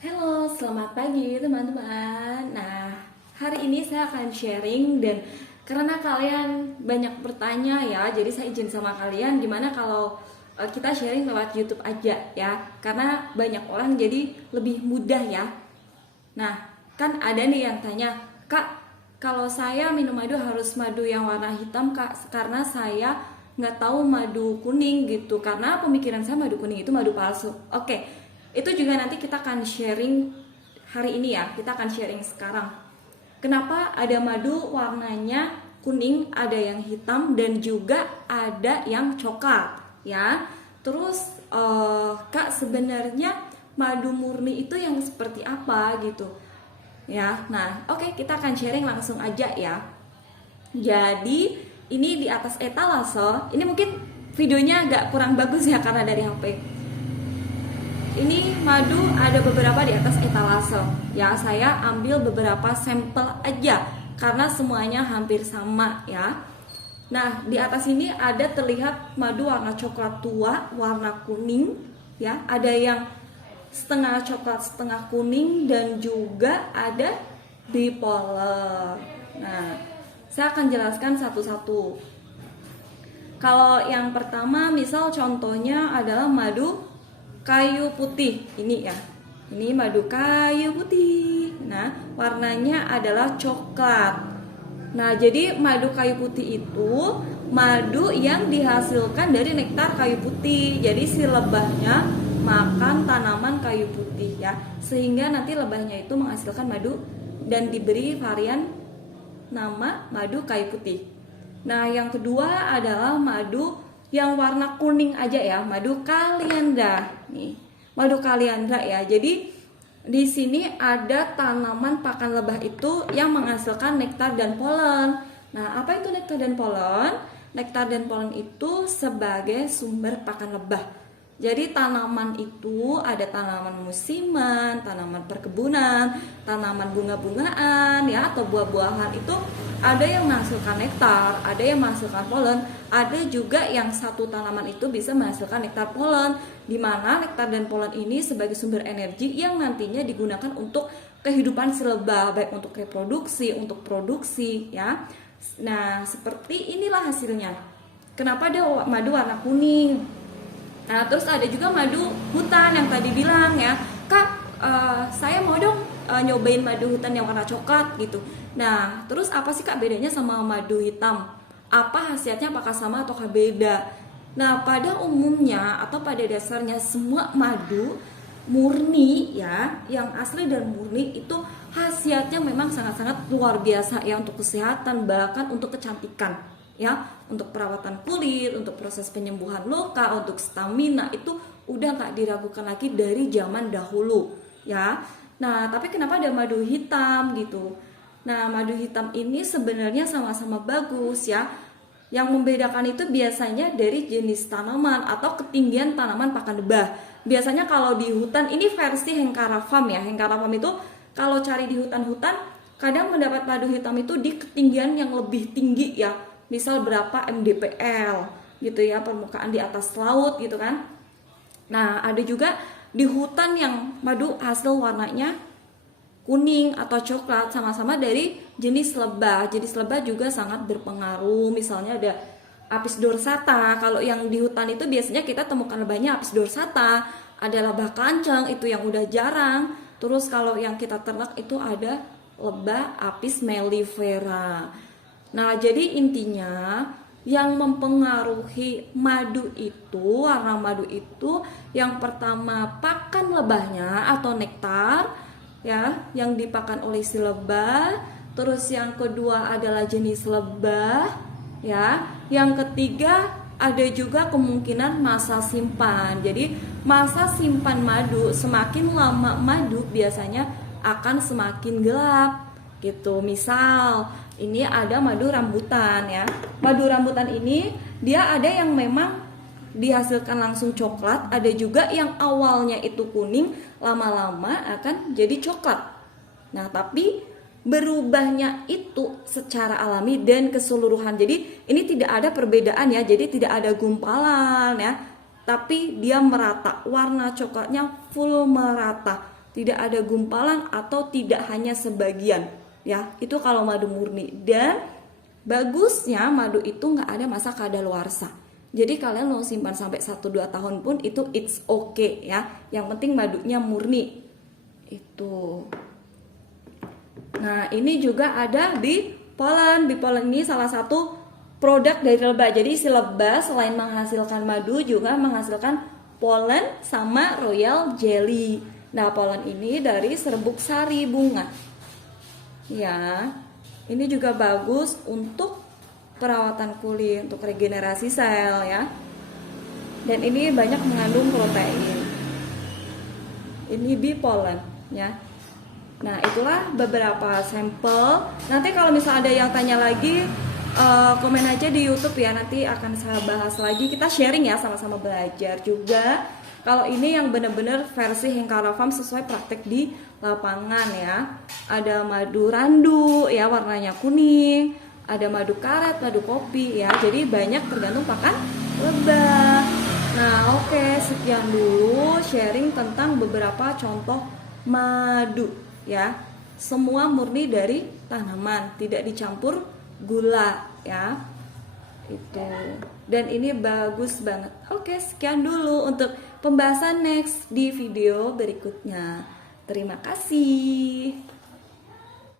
Halo, selamat pagi teman-teman. Nah, hari ini saya akan sharing dan karena kalian banyak bertanya ya, jadi saya izin sama kalian gimana kalau kita sharing lewat YouTube aja ya. Karena banyak orang jadi lebih mudah ya. Nah, kan ada nih yang tanya, "Kak, kalau saya minum madu harus madu yang warna hitam, Kak, karena saya nggak tahu madu kuning gitu, karena pemikiran saya madu kuning itu madu palsu." Oke, itu juga nanti kita akan sharing hari ini ya, kita akan sharing sekarang. Kenapa ada madu warnanya kuning, ada yang hitam, dan juga ada yang coklat ya. Terus Kak, sebenarnya madu murni itu yang seperti apa gitu ya. Nah, oke, kita akan sharing langsung aja ya. Jadi ini di atas etalase, ini mungkin videonya agak kurang bagus ya karena dari HP. Ini madu ada beberapa di atas etalase. Ya, saya ambil beberapa sampel aja karena semuanya hampir sama ya. Nah, di atas ini ada terlihat madu warna coklat tua, warna kuning ya. Ada yang setengah coklat, setengah kuning, dan juga ada bipolar. Nah, saya akan jelaskan satu-satu. Kalau yang pertama, misal contohnya adalah madu kayu putih ini ya. Ini madu kayu putih. Nah, warnanya adalah coklat. Nah, jadi madu kayu putih itu madu yang dihasilkan dari nektar kayu putih. Jadi si lebahnya makan tanaman kayu putih ya. Sehingga nanti lebahnya itu menghasilkan madu dan diberi varian nama madu kayu putih. Nah, yang kedua adalah madu yang warna kuning aja ya, madu kaliandra. Nih, madu kaliandra ya. Jadi di sini ada tanaman pakan lebah itu yang menghasilkan nektar dan polen. Nah, apa itu nektar dan polen? Nektar dan polen itu sebagai sumber pakan lebah. Jadi tanaman itu ada tanaman musiman, tanaman perkebunan, tanaman bunga-bungaan ya, atau buah-buahan itu ada yang menghasilkan nektar, ada yang menghasilkan polen, ada juga yang satu tanaman itu bisa menghasilkan nektar polen, di mana nektar dan polen ini sebagai sumber energi yang nantinya digunakan untuk kehidupan si lebah, baik untuk reproduksi, untuk produksi ya. Nah, seperti inilah hasilnya. Kenapa ada madu warna kuning? Nah, terus ada juga madu hutan yang tadi bilang ya, "Kak, saya mau dong nyobain madu hutan yang warna coklat gitu." Nah, terus apa sih Kak bedanya sama madu hitam? Apa khasiatnya, apakah sama atau beda? Nah, pada umumnya atau pada dasarnya semua madu murni ya, yang asli dan murni itu khasiatnya memang sangat-sangat luar biasa ya untuk kesehatan, bahkan untuk kecantikan ya, untuk perawatan kulit, untuk proses penyembuhan luka, untuk stamina itu udah nggak diragukan lagi dari zaman dahulu ya. Nah, tapi kenapa ada madu hitam gitu? Nah, madu hitam ini sebenarnya sama-sama bagus ya. Yang membedakan itu biasanya dari jenis tanaman atau ketinggian tanaman pakan lebah. Biasanya kalau di hutan, ini versi Hengkara Farm ya. Hengkara Farm itu kalau cari di hutan-hutan kadang mendapat madu hitam itu di ketinggian yang lebih tinggi ya. Misal berapa mdpl gitu ya, permukaan di atas laut gitu kan. Nah, ada juga di hutan yang madu hasil warnanya kuning atau coklat, sama-sama dari jenis lebah. Jenis lebah juga sangat berpengaruh. Misalnya ada Apis dorsata. Kalau yang di hutan itu biasanya kita temukan lebahnya Apis dorsata. Ada lebah kanceng, itu yang udah jarang. Terus kalau yang kita ternak itu ada lebah Apis mellifera. Nah, jadi intinya yang mempengaruhi madu itu, warna madu itu, yang pertama pakan lebahnya atau nektar ya, yang dipakan oleh si lebah. Terus yang kedua adalah jenis lebah ya. Yang ketiga ada juga kemungkinan masa simpan. Jadi masa simpan madu, semakin lama madu biasanya akan semakin gelap gitu. Misal ini ada madu rambutan ya. Madu rambutan ini dia ada yang memang dihasilkan langsung coklat, ada juga yang awalnya itu kuning, lama-lama akan jadi coklat. Nah, tapi berubahnya itu secara alami dan keseluruhan. Jadi ini tidak ada perbedaan ya. Jadi tidak ada gumpalan ya. Tapi dia merata, warna coklatnya full merata. tidak ada gumpalan atau tidak hanya sebagian ya. Itu kalau madu murni. Dan bagusnya madu itu nggak ada masa kadaluarsa. Jadi kalian mau simpan sampai 1-2 tahun pun itu it's okay ya. Yang penting madunya murni. Itu. Nah, ini juga ada bee pollen. Bee pollen ini salah satu produk dari lebah. Jadi si lebah selain menghasilkan madu juga menghasilkan pollen sama royal jelly. Nah, pollen ini dari serbuk sari bunga. Ya. Ini juga bagus untuk perawatan kulit, untuk regenerasi sel ya. Dan ini banyak mengandung protein. Ini bee pollen ya. Nah, itulah beberapa sampel. Nanti kalau misalnya ada yang tanya lagi, komen aja di YouTube ya. Nanti akan saya bahas lagi. Kita sharing ya, sama-sama belajar juga. Kalau ini yang benar-benar versi Hengkara Farm sesuai praktek di lapangan ya. Ada madu randu ya, warnanya kuning. Ada madu karet, madu kopi ya. Jadi banyak tergantung pakan lebah. Nah, oke, sekian dulu sharing tentang beberapa contoh madu. Ya, semua murni dari tanaman, tidak dicampur gula ya. Itu. Dan ini bagus banget. Oke, sekian dulu untuk pembahasan next di video berikutnya. Terima kasih.